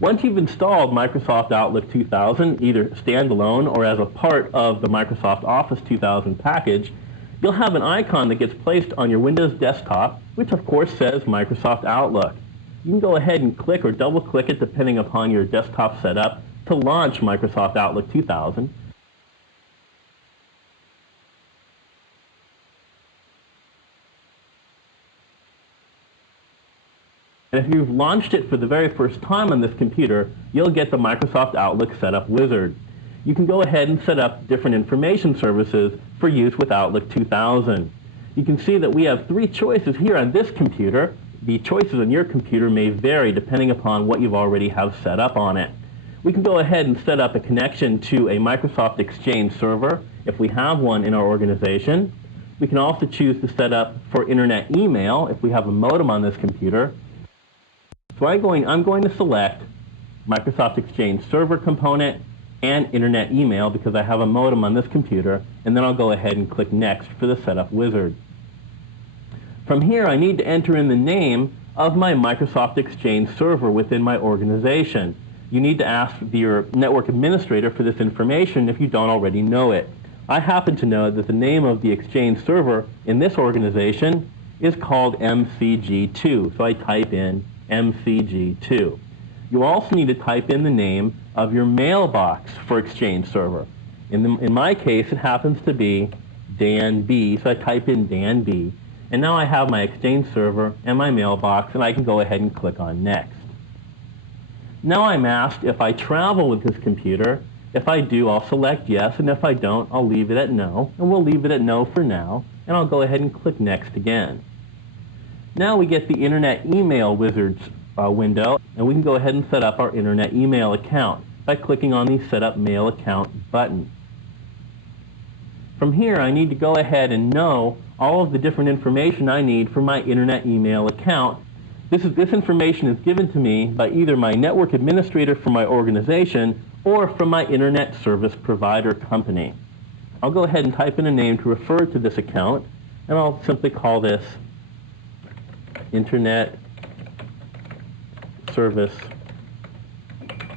Once you've installed Microsoft Outlook 2000, either standalone or as a part of the Microsoft Office 2000 package, you'll have an icon that gets placed on your Windows desktop, which of course says Microsoft Outlook. You can go ahead and click or double-click it depending upon your desktop setup to launch Microsoft Outlook 2000. And if you've launched it for the very first time on this computer, you'll get the Microsoft Outlook Setup Wizard. You can go ahead and set up different information services for use with Outlook 2000. You can see that we have three choices here on this computer. The choices on your computer may vary depending upon what you've already have set up on it. We can go ahead and set up a connection to a Microsoft Exchange server if we have one in our organization. We can also choose to set up for internet email if we have a modem on this computer. So I'm going to select Microsoft Exchange server component and internet email because I have a modem on this computer, and then I'll go ahead and click Next for the Setup Wizard. From here, I need to enter in the name of my Microsoft Exchange server within my organization. You need to ask your network administrator for this information if you don't already know it. I happen to know that the name of the Exchange server in this organization is called MCG2, so I type in MCG2. You also need to type in the name of your mailbox for Exchange server. In my case, it happens to be Dan B, so I type in Dan B. And now I have my Exchange server and my mailbox, and I can go ahead and click on Next. Now I'm asked if I travel with this computer. If I do, I'll select Yes, and if I don't, I'll leave it at No. And we'll leave it at No for now, and I'll go ahead and click Next again. Now we get the Internet Email Wizards window, and we can go ahead and set up our Internet email account by clicking on the Set Up Mail Account button. From here, I need to go ahead and know all of the different information I need for my Internet email account. This information is given to me by either my network administrator for my organization or from my Internet service provider company. I'll go ahead and type in a name to refer to this account, and I'll simply call this Internet Service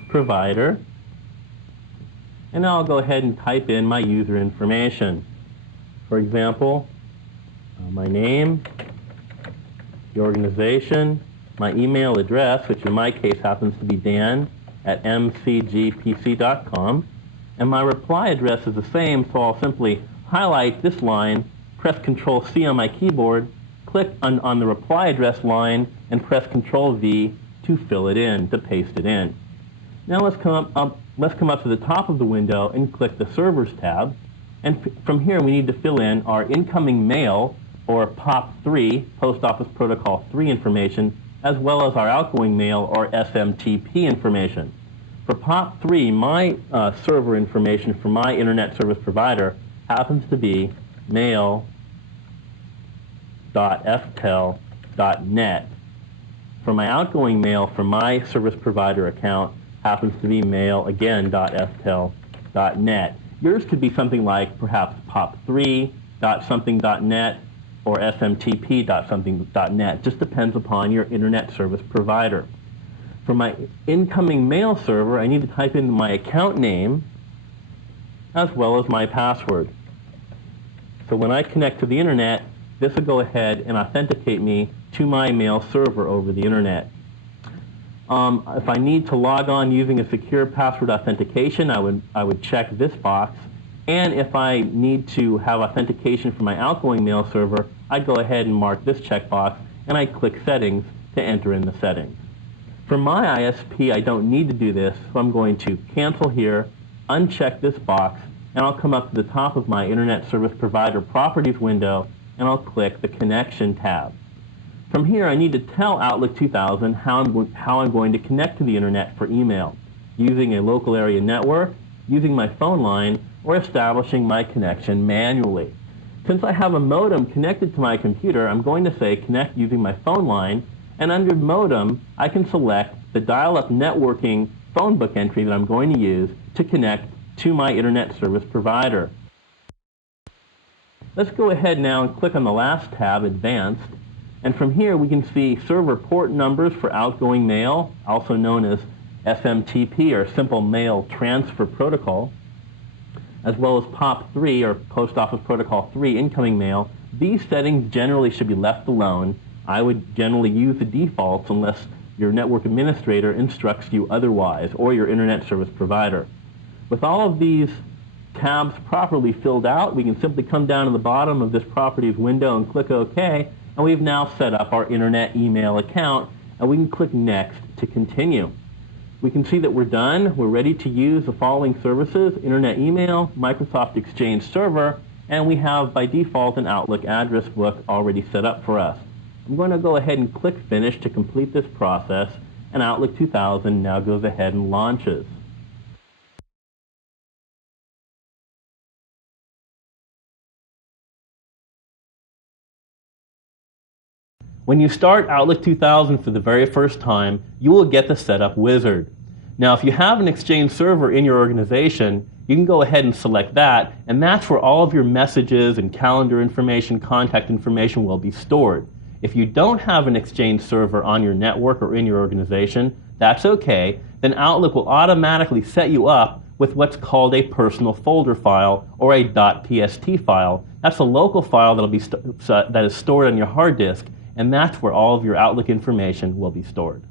Provider. And now I'll go ahead and type in my user information. For example, my name, the organization, my email address, which in my case happens to be dan@mcgpc.com, and my reply address is the same, so I'll simply highlight this line, press Control-C on my keyboard, click on the reply address line, and press Control-V to fill it in, to paste it in. Now let's come up to the top of the window and click the Servers tab. And from here, we need to fill in our incoming mail, or POP3, Post Office Protocol 3 information, as well as our outgoing mail, or SMTP information. For POP3, my server information for my Internet Service Provider happens to be mail.ftel.net. For my outgoing mail from my service provider account happens to be mail.ftel.net. Yours could be something like perhaps pop3.something.net or smtp.something.net. Just depends upon your Internet service provider. For my incoming mail server, I need to type in my account name as well as my password. So when I connect to the Internet, this will go ahead and authenticate me to my mail server over the Internet. If I need to log on using a secure password authentication, I would check this box. And if I need to have authentication for my outgoing mail server, I'd go ahead and mark this checkbox, and I'd click Settings to enter in the settings. For my ISP, I don't need to do this, so I'm going to cancel here, uncheck this box, and I'll come up to the top of my Internet Service Provider Properties window, and I'll click the Connection tab. From here, I need to tell Outlook 2000 how I'm going to connect to the Internet for email, using a local area network, using my phone line, or establishing my connection manually. Since I have a modem connected to my computer, I'm going to say connect using my phone line, and under modem, I can select the dial-up networking phone book entry that I'm going to use to connect to my Internet service provider. Let's go ahead now and click on the last tab, Advanced, and from here we can see server port numbers for outgoing mail, also known as SMTP, or Simple Mail Transfer Protocol, as well as POP3, or Post Office Protocol 3, incoming mail. These settings generally should be left alone. I would generally use the defaults unless your network administrator instructs you otherwise, or your internet service provider. With all of these tabs properly filled out, we can simply come down to the bottom of this Properties window and click OK, and we've now set up our internet email account, and we can click Next to continue. We can see that we're done. We're ready to use the following services: Internet Email, Microsoft Exchange Server, and we have by default an Outlook address book already set up for us. I'm going to go ahead and click Finish to complete this process, and Outlook 2000 now goes ahead and launches. When you start Outlook 2000 for the very first time, you will get the Setup Wizard. Now, if you have an Exchange server in your organization, you can go ahead and select that, and that's where all of your messages and calendar information, contact information will be stored. If you don't have an Exchange server on your network or in your organization, that's okay. Then Outlook will automatically set you up with what's called a personal folder file, or a .pst file. That's a local file that is stored on your hard disk, and that's where all of your Outlook information will be stored.